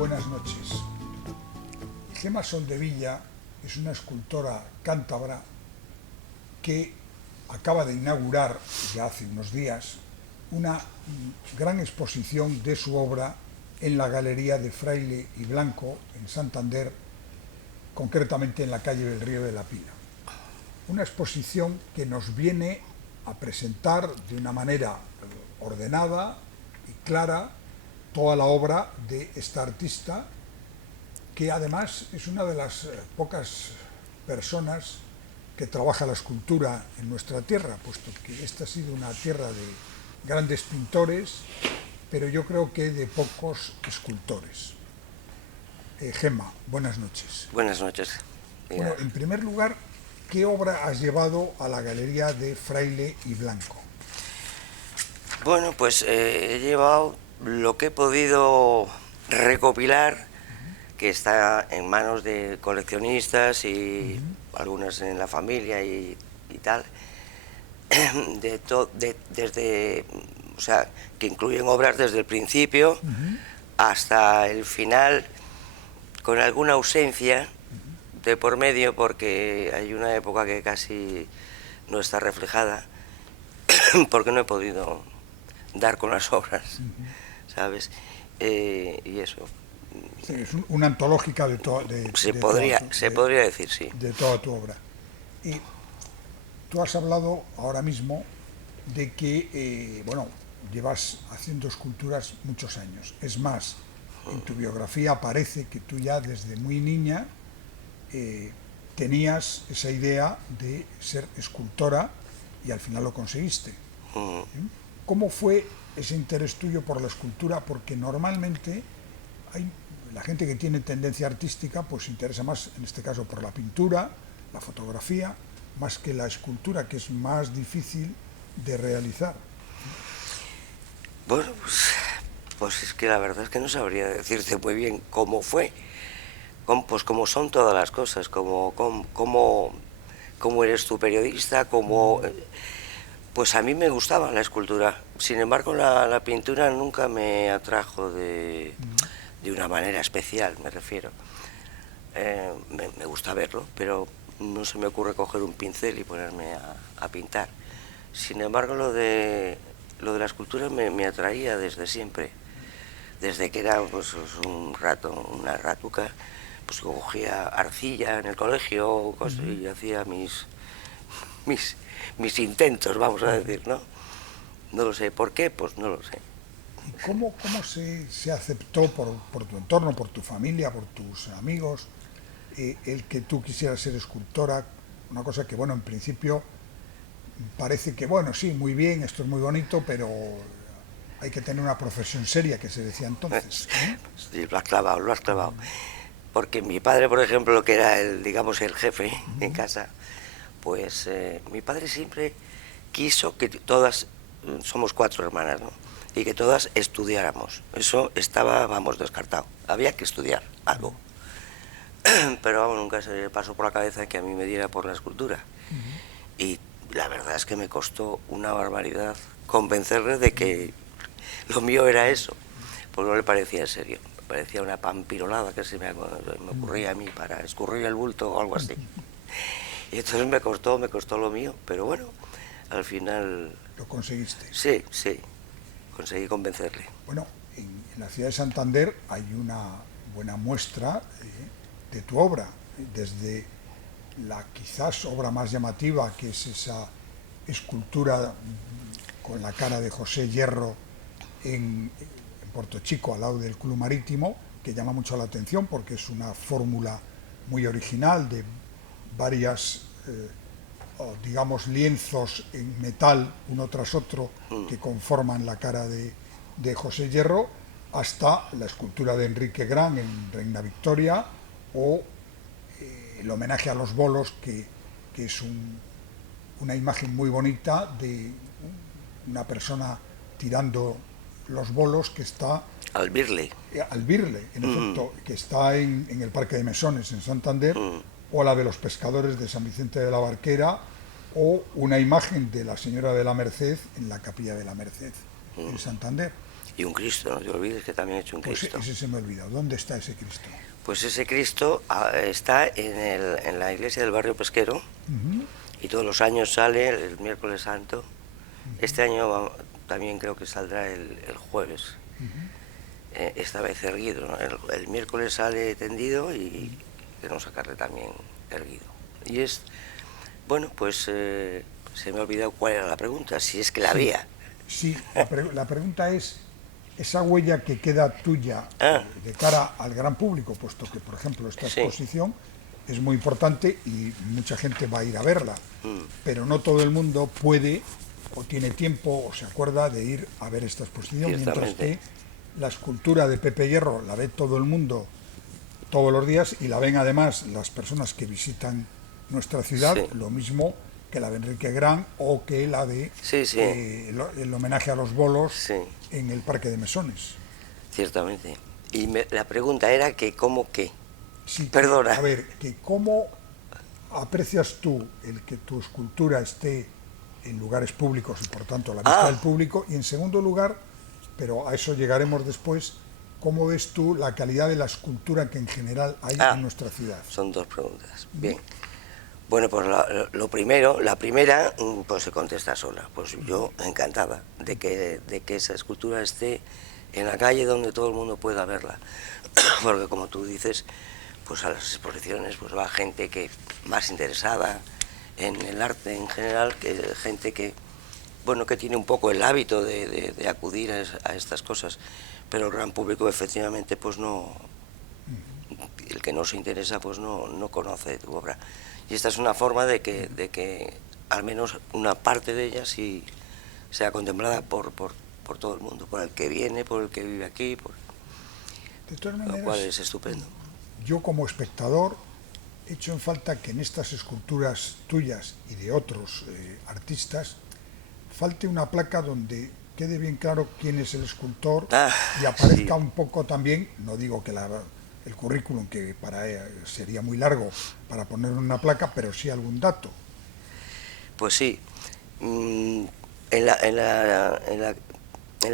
buenas noches. Gema Soldevilla es una escultora cántabra que acaba de inaugurar, ya hace unos días, una gran exposición de su obra en la Galería de Fraile y Blanco, en Santander, concretamente en la calle del Río de la Pila. Una exposición que nos viene a presentar de una manera ordenada y clara toda la obra de esta artista, que además es una de las pocas personas que trabaja la escultura en nuestra tierra, puesto que esta ha sido una tierra de grandes pintores, pero yo creo que de pocos escultores. Gema, buenas noches. Buenas noches. Bueno, en primer lugar, ¿qué obra has llevado a la Galería de Fraile y Blanco? Bueno, pues he llevado lo que he podido recopilar, que está en manos de coleccionistas y algunas en la familia y tal, desde, o sea, que incluyen obras desde el principio hasta el final, con alguna ausencia de por medio, porque hay una época que casi no está reflejada, porque no he podido dar con las obras, ¿sabes? Y eso. Sí, es una antológica de se podría decir, sí. De toda tu obra. Y tú has hablado ahora mismo de que, bueno, llevas haciendo esculturas muchos años. Es más, en tu biografía aparece que tú ya desde muy niña tenías esa idea de ser escultora y al final lo conseguiste. ¿Cómo fue ese interés tuyo por la escultura? Porque normalmente la gente que tiene tendencia artística pues se interesa más, en este caso, por la pintura, la fotografía, más que la escultura, que es más difícil de realizar. Bueno, pues es que la verdad es que no sabría decirte muy bien cómo fue. Pues como son todas las cosas, como eres tu periodista, pues a mí me gustaba la escultura. Sin embargo, la pintura nunca me atrajo de una manera especial, me refiero. Me gusta verlo, pero no se me ocurre coger un pincel y ponerme a pintar. Sin embargo, lo de la escultura me atraía desde siempre. Desde que era pues, una ratuca, pues cogía arcilla en el colegio y hacía mis intentos, vamos a decir, ¿no? No lo sé. ¿Por qué? Pues no lo sé. ¿Y cómo se aceptó por tu entorno, por tu familia, por tus amigos, el que tú quisieras ser escultora? Una cosa que, bueno, en principio parece que, bueno, sí, muy bien, esto es muy bonito, pero hay que tener una profesión seria, que se decía entonces. Sí, lo has clavado. Porque mi padre, por ejemplo, que era el jefe en casa, pues mi padre siempre quiso que todas, somos 4 hermanas, ¿no? Y que todas estudiáramos. Eso estaba, vamos, descartado. Había que estudiar algo. Pero vamos, nunca se le pasó por la cabeza que a mí me diera por la escultura. Y la verdad es que me costó una barbaridad convencerle de que lo mío era eso, porque no le parecía en serio. Me parecía una pampirolada que se me ocurría a mí para escurrir el bulto o algo así. Y entonces me costó lo mío, pero bueno, al final... ¿Lo conseguiste? Sí, conseguí convencerle. Bueno, en la ciudad de Santander hay una buena muestra de tu obra, desde la quizás obra más llamativa, que es esa escultura con la cara de José Hierro en Puerto Chico, al lado del Club Marítimo, que llama mucho la atención porque es una fórmula muy original de varias, digamos, lienzos en metal, uno tras otro, que conforman la cara de José Hierro, hasta la escultura de Enrique Gran en Reina Victoria, o el homenaje a los bolos, que es una imagen muy bonita de una persona tirando los bolos, que está... Al Birle, en efecto, que está en el Parque de Mesones, en Santander, o la de los pescadores de San Vicente de la Barquera, o una imagen de la Señora de la Merced en la Capilla de la Merced, en Santander. Y un Cristo, no te olvides que también he hecho un Pues Cristo. ese se me ha olvidado. ¿Dónde está ese Cristo? Pues ese Cristo está en la iglesia del barrio Pesquero y todos los años sale el miércoles santo. Este año también creo que saldrá el jueves. Esta vez erguido, ¿no? El miércoles sale tendido y queremos sacarle también erguido. Y es, bueno, pues se me ha olvidado cuál era la pregunta, si es que la había. Sí, la pregunta es, esa huella que queda tuya Ah, de cara al gran público, puesto que, por ejemplo, esta sí. exposición es muy importante y mucha gente va a ir a verla, pero no todo el mundo puede o tiene tiempo o se acuerda de ir a ver esta exposición, mientras Ciertamente. que la escultura de Pepe Hierro la ve todo el mundo todos los días y la ven además las personas que visitan nuestra ciudad, Sí. lo mismo que la de Enrique Gran o que la de Sí, sí. el homenaje a los bolos Sí. en el Parque de Mesones. Ciertamente. Y la pregunta era que cómo qué. Sí, Perdona. a ver, que cómo aprecias tú el que tu escultura esté en lugares públicos y por tanto a la vista del público, y en segundo lugar, pero a eso llegaremos después, ¿cómo ves tú la calidad de la escultura que en general hay en nuestra ciudad? Son dos preguntas. Bien. Bueno, pues lo primero, la primera, pues se contesta sola. Pues yo encantada de que esa escultura esté en la calle donde todo el mundo pueda verla. Porque como tú dices, pues a las exposiciones pues va gente que más interesada en el arte en general, que gente que, bueno, que tiene un poco el hábito de acudir a estas cosas. Pero el gran público efectivamente pues no, el que no se interesa pues no conoce tu obra. Y esta es una forma de que al menos una parte de ella sí sea contemplada por todo el mundo, por el que viene, por el que vive aquí, De todas lo maneras, cual es estupendo. yo como espectador echo en falta que en estas esculturas tuyas y de otros artistas falte una placa donde quede bien claro quién es el escultor y aparezca un poco también, no digo que el currículum, que sería muy largo para poner una placa, pero sí algún dato. Pues sí, en la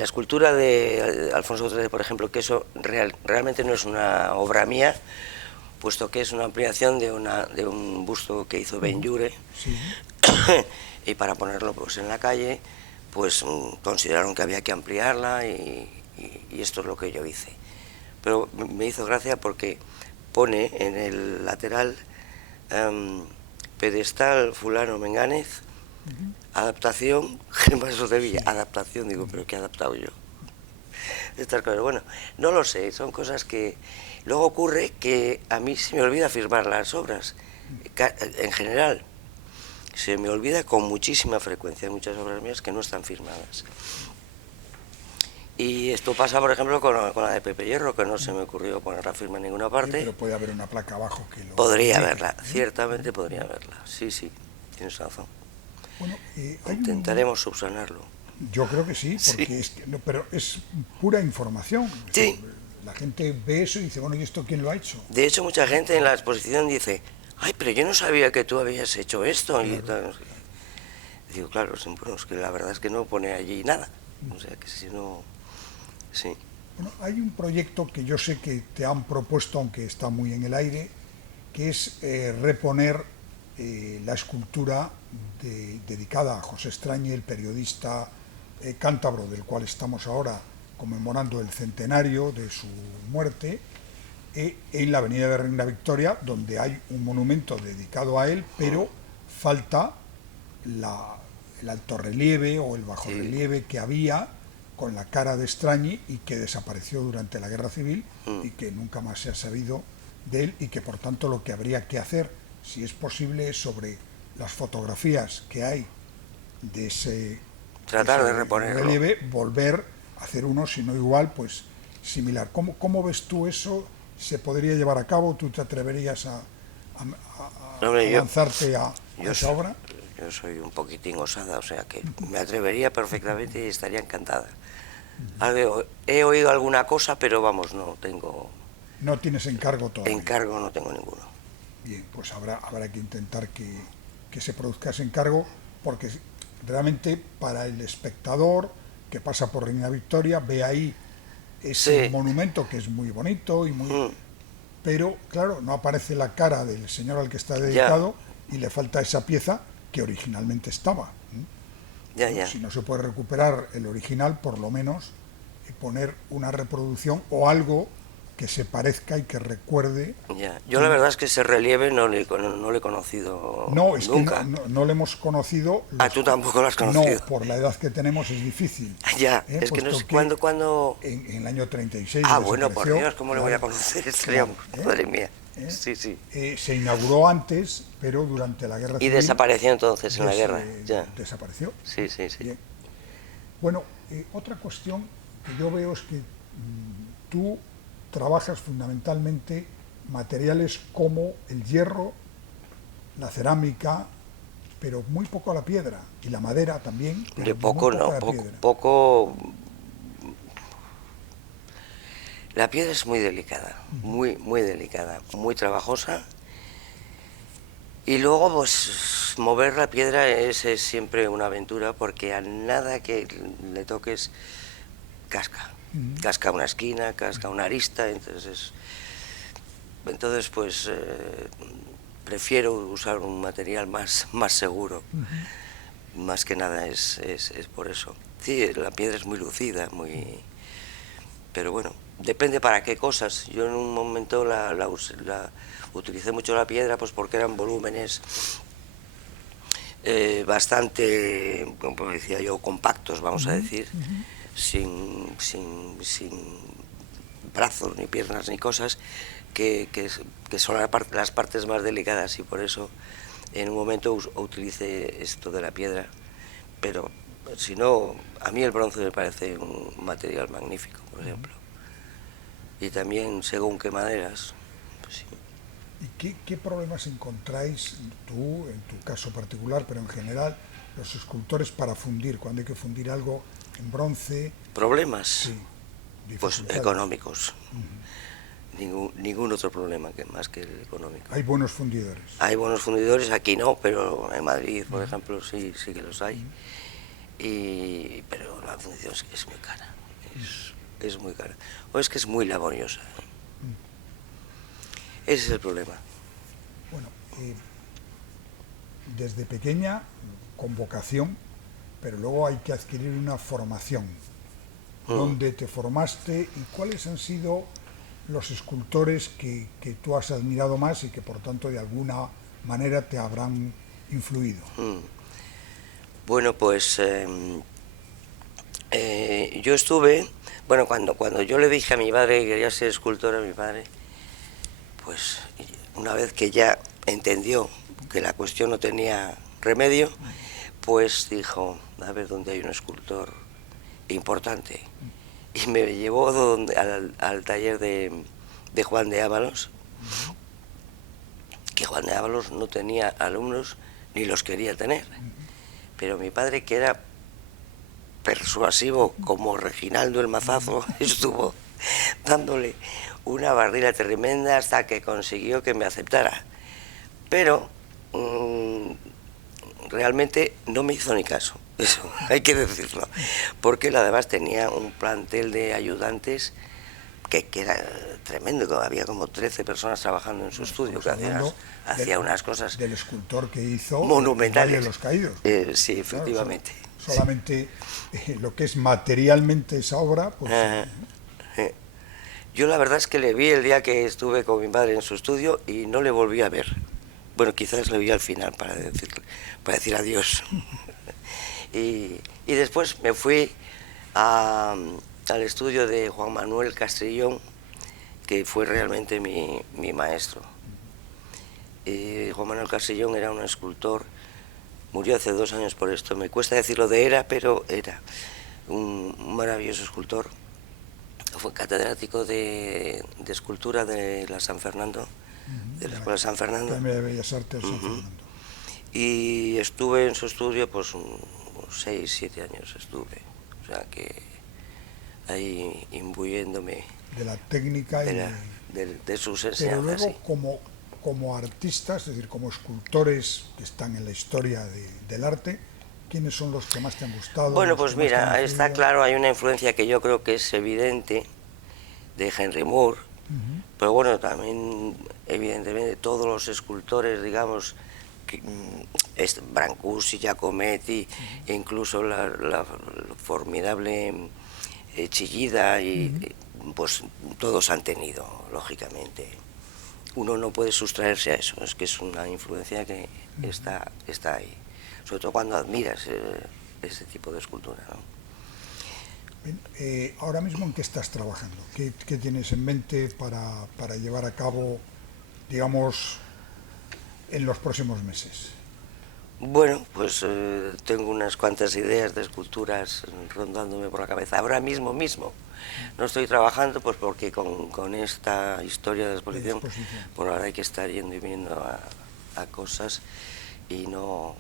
escultura de Alfonso XIII, por ejemplo, que eso realmente no es una obra mía, puesto que es una ampliación de un busto que hizo Benlliure, Sí. y para ponerlo pues en la calle, pues consideraron que había que ampliarla y esto es lo que yo hice. Pero me hizo gracia porque pone en el lateral pedestal fulano Menganez, adaptación Gemma Sotevilla, adaptación, digo, pero ¿qué he adaptado yo? Estas cosas, bueno, no lo sé, son cosas que... Luego ocurre que a mí se me olvida firmar las obras, en general. Se me olvida con muchísima frecuencia, hay muchas obras mías que no están firmadas. Y esto pasa, por ejemplo, con la de Pepe Hierro, que no se me ocurrió poner la firma en ninguna parte. Pero puede haber una placa abajo que lo... Podría haberla, ciertamente podría haberla, sí, tienes razón. Bueno, intentaremos subsanarlo. Yo creo que sí, porque Sí. pero es pura información. Sí. La gente ve eso y dice, bueno, ¿y esto quién lo ha hecho? De hecho, mucha gente en la exposición dice, ay, pero yo no sabía que tú habías hecho esto. Y tal. Digo, claro, bueno, es que la verdad es que no pone allí nada. O sea, que si no... Sí. Bueno, hay un proyecto que yo sé que te han propuesto, aunque está muy en el aire, que es reponer la escultura dedicada a José Estrañi, el periodista cántabro, del cual estamos ahora conmemorando el centenario de su muerte, en la avenida de Reina Victoria, donde hay un monumento dedicado a él, pero falta el altorrelieve o el bajorrelieve que había con la cara de Estrañi y que desapareció durante la Guerra Civil y que nunca más se ha sabido de él, y que por tanto lo que habría que hacer, si es posible, es sobre las fotografías que hay de ese relieve, volver a hacer uno, si no igual, pues similar. ¿Cómo ves tú eso? ¿Se podría llevar a cabo? ¿Tú te atreverías a lanzarte a esa obra? Yo soy un poquitín osada, o sea que me atrevería perfectamente y estaría encantada. He oído alguna cosa, pero vamos, no tengo... No tienes encargo todavía. Encargo no tengo ninguno. Bien, pues habrá que intentar que se produzca ese encargo, porque realmente para el espectador, que pasa por Reina Victoria, ve ahí ese Sí. monumento que es muy bonito y muy... Pero, claro, no aparece la cara del señor al que está Ya, dedicado y le falta esa pieza que originalmente estaba. ya, Bueno, ya. si no se puede recuperar el original, por lo menos poner una reproducción o algo que se parezca y que recuerde. Ya. Yo la verdad es que ese relieve no le he conocido No, es que nunca. no le hemos conocido. Ah, tú tampoco lo has No, conocido. por la edad que tenemos es difícil. Ya, es que no Puesto sé que cuándo... en el año 36 Ah, bueno, por desapareció. Dios, ¿cómo le voy a Claro, conocer? claro, Estaríamos, madre mía. ¿eh? Sí, sí. Se inauguró antes, pero durante la guerra Y civil desapareció entonces en la guerra, ya. desapareció. Sí, sí, sí. Bien. Bueno, otra cuestión que yo veo es que tú trabajas fundamentalmente materiales como el hierro, la cerámica, pero muy poco la piedra, y la madera también, pero De muy poco poco no, la piedra. poco... La piedra es muy delicada, muy delicada, muy trabajosa. Y luego, pues, mover la piedra es siempre una aventura porque a nada que le toques casca. Casca una esquina, casca una arista, entonces pues, prefiero usar un material más seguro. Más que nada es por eso. Sí, la piedra es muy lucida, pero bueno, depende para qué cosas. Yo en un momento la utilicé mucho la piedra pues porque eran volúmenes bastante, como decía yo, compactos, vamos a decir, sin brazos, ni piernas, ni cosas, que son las partes más delicadas, y por eso en un momento utilicé esto de la piedra. Pero si no, a mí el bronce me parece un material magnífico, por ejemplo. Y también según qué maderas, pues sí. ¿Y qué problemas encontráis tú, en tu caso particular, pero en general, los escultores para fundir, cuando hay que fundir algo en bronce? ¿Problemas? Sí, Pues dificultades. económicos. Ningún otro problema más que el económico. Hay buenos fundidores. Hay buenos fundidores, aquí no, pero en Madrid, por ejemplo, sí que los hay. Pero la fundición es muy cara. Es muy cara. O es que es muy laboriosa. Ese es el problema. Bueno, desde pequeña, con vocación, pero luego hay que adquirir una formación. ¿Dónde te formaste y cuáles han sido los escultores que tú has admirado más y que por tanto de alguna manera te habrán influido? Bueno, pues yo estuve, bueno, cuando yo le dije a mi padre que quería ser escultor, a mi padre, pues una vez que ya entendió que la cuestión no tenía remedio, pues dijo, a ver dónde hay un escultor importante. Y me llevó al taller de Juan de Ábalos, que Juan de Ábalos no tenía alumnos ni los quería tener. Pero mi padre, que era persuasivo como Reginaldo el Mazazo, estuvo dándole una barrila tremenda hasta que consiguió que me aceptara. Pero realmente no me hizo ni caso, eso hay que decirlo, porque él además tenía un plantel de ayudantes que era tremendo, había como 13 personas trabajando en su estudio, que hacía unas cosas del escultor que hizo monumentales. El Valle de los Caídos. Sí, efectivamente. Claro, solamente lo que es materialmente esa obra, pues... Yo la verdad es que le vi el día que estuve con mi padre en su estudio y no le volví a ver. Bueno, quizás le vi al final para decir adiós. y después me fui al estudio de Juan Manuel Castrillón, que fue realmente mi maestro. Juan Manuel Castrillón era un escultor, murió hace 2 años por esto, me cuesta decirlo de era, pero era un maravilloso escultor. Fue catedrático de escultura de la San Fernando, de la Escuela San Fernando. Academia de Bellas Artes San Fernando. Y estuve en su estudio pues 6, 7 años estuve, o sea que ahí imbuyéndome de la técnica de sus enseñanzas. Pero luego sí. como artistas, es decir, como escultores que están en la historia del arte, ¿Quiénes son los que más te han gustado? Bueno, los pues que más te han mira, está influido? claro, hay una influencia que yo creo que es evidente de Henry Moore, Ujú. pero bueno, también evidentemente todos los escultores, digamos, Brancusi, Giacometti, e incluso la formidable Chillida, Ujú. pues todos han tenido, lógicamente. Uno no puede sustraerse a eso, es que es una influencia que está ahí, sobre todo cuando admiras ese tipo de escultura, ¿no? Bien, ahora mismo, ¿en qué estás trabajando? ¿Qué tienes en mente para llevar a cabo, digamos, en los próximos meses? Bueno, pues tengo unas cuantas ideas de esculturas rondándome por la cabeza. Ahora mismo no estoy trabajando, pues porque con esta historia de De exposición, exposición. por ahora hay que estar yendo y viniendo a cosas y no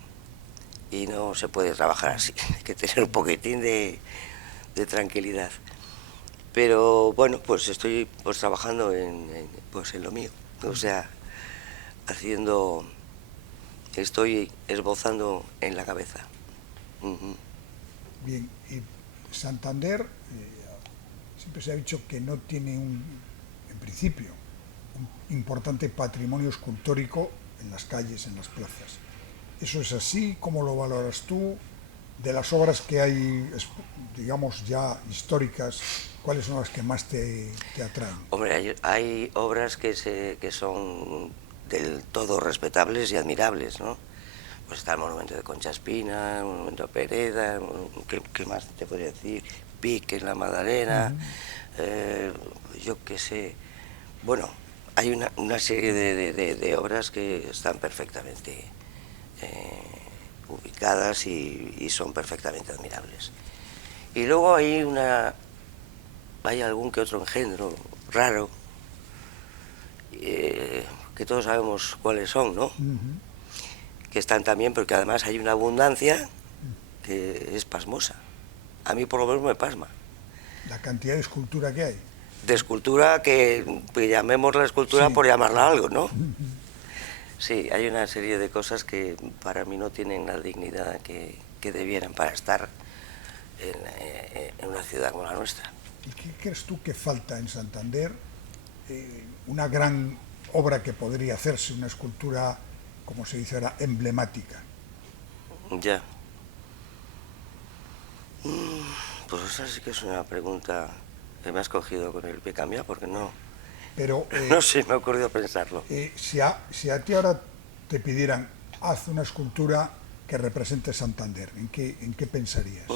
se puede trabajar así. Hay que tener un poquitín de tranquilidad. Pero bueno, pues estoy pues trabajando pues en lo mío. O sea, haciendo, estoy esbozando en la cabeza. Ujú. Bien, y Santander siempre se ha dicho que no tiene en principio, un importante patrimonio escultórico en las calles, en las plazas. ¿Eso es así? ¿Cómo lo valoras tú? De las obras que hay, digamos, ya históricas, ¿cuáles son las que más te atraen? Hombre, hay obras que son del todo respetables y admirables, ¿no? Pues está el monumento de Concha Espina, el monumento a Pereda, ¿qué más te podría decir? Pique en la Madalena, eh, yo qué sé. Bueno, hay una serie de obras que están perfectamente ubicadas y son perfectamente admirables. Y luego hay algún que otro engendro raro, que todos sabemos cuáles son, ¿no? Ujú. Que están también, porque además hay una abundancia que es pasmosa. A mí por lo menos me pasma. La cantidad de escultura que hay. De escultura que llamemos la escultura Sí, por llamarla sí. algo, ¿no? Sí, hay una serie de cosas que para mí no tienen la dignidad que debieran para estar en una ciudad como la nuestra. ¿Y qué crees tú que falta en Santander? Una gran obra que podría hacerse, una escultura, como se dice ahora, emblemática. Ya. Pues esa sí que es una pregunta que me has cogido con el pie cambiado porque Pero no se me ha ocurrido pensarlo. si a ti ahora te pidieran, haz una escultura que represente Santander, ¿en qué pensarías?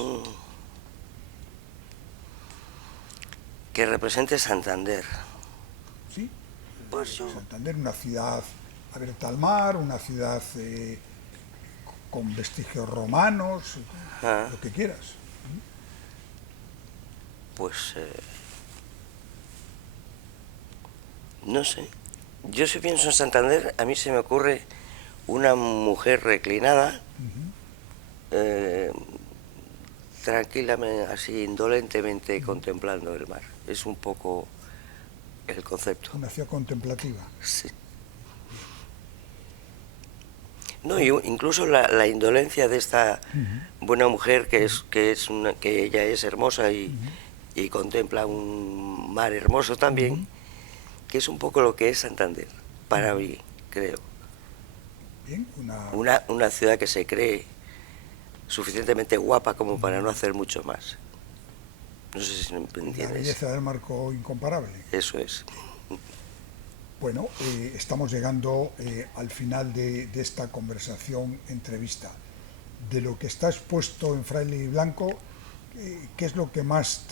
Que represente Santander. ¿Sí? Pues yo, Santander, una ciudad abierta al mar, una ciudad con vestigios romanos, ah, lo que quieras. pues no sé. Yo si pienso en Santander, a mí se me ocurre una mujer reclinada, eh, tranquilamente, así indolentemente contemplando el mar. Es un poco el concepto. Una ciudad contemplativa. Sí. No, incluso la indolencia de esta buena mujer que ella es hermosa y contempla un mar hermoso también, que es un poco lo que es Santander, para mí, creo. Bien, una, Una ciudad que se cree suficientemente guapa como para no hacer mucho más. No sé si me la entiendes. belleza del marco incomparable. Eso es. Bueno, estamos llegando al final de esta conversación, entrevista. De lo que está expuesto en Fraile y Blanco, ¿qué es lo que más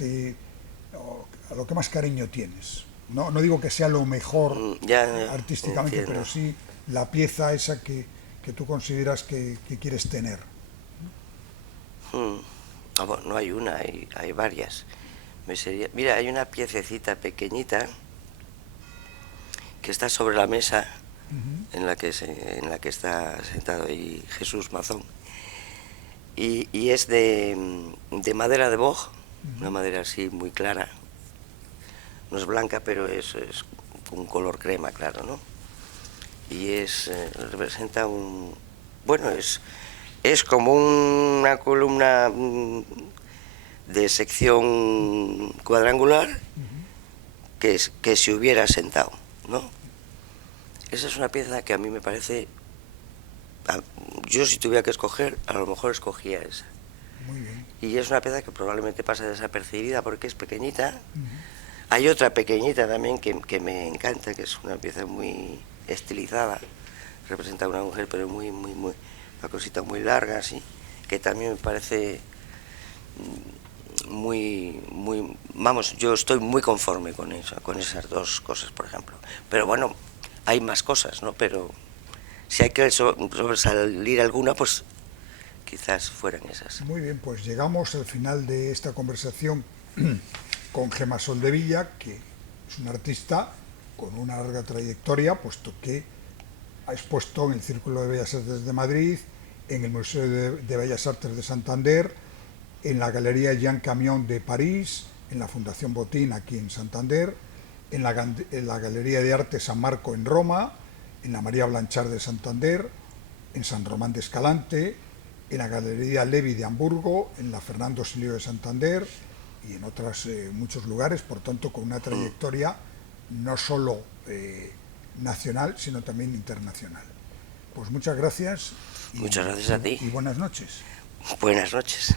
a lo que más cariño tienes? No digo que sea lo mejor Ya artísticamente, entiendo. pero sí la pieza esa que tú consideras que quieres tener. Ah, bueno, no hay una, hay varias. Mira, hay una piececita pequeñita que está sobre la mesa en la que está sentado ahí Jesús Mazón. Y es de madera de boj, una madera así muy clara. No es blanca, pero es un color crema, claro, ¿no? Y representa bueno, es como una columna de sección cuadrangular que se hubiera sentado, ¿no? Esa es una pieza que a mí me parece... Yo si tuviera que escoger, a lo mejor escogía esa. Muy bien. Y es una pieza que probablemente pasa desapercibida porque es pequeñita. Hay otra pequeñita también que me encanta, que es una pieza muy estilizada. Representa a una mujer, pero muy, una cosita muy larga, así, que también me parece vamos, yo estoy muy conforme con eso, con esas dos cosas, por ejemplo. Pero bueno, hay más cosas, ¿no? Pero si hay que sobresalir alguna, pues quizás fueran esas. Muy bien, pues llegamos al final de esta conversación con Gemma Soldevilla, que es una artista con una larga trayectoria, puesto que ha expuesto en el Círculo de Bellas Artes de Madrid, en el Museo de Bellas Artes de Santander, en la Galería Jean Camion de París, en la Fundación Botín aquí en Santander, en la Galería de Arte San Marco en Roma, en la María Blanchard de Santander, en San Román de Escalante, en la Galería Levi de Hamburgo, en la Fernando Silio de Santander y en otros muchos lugares, por tanto con una trayectoria no solo nacional, sino también internacional. Pues muchas gracias. Muchas gracias a ti. Y buenas noches. Buenas noches.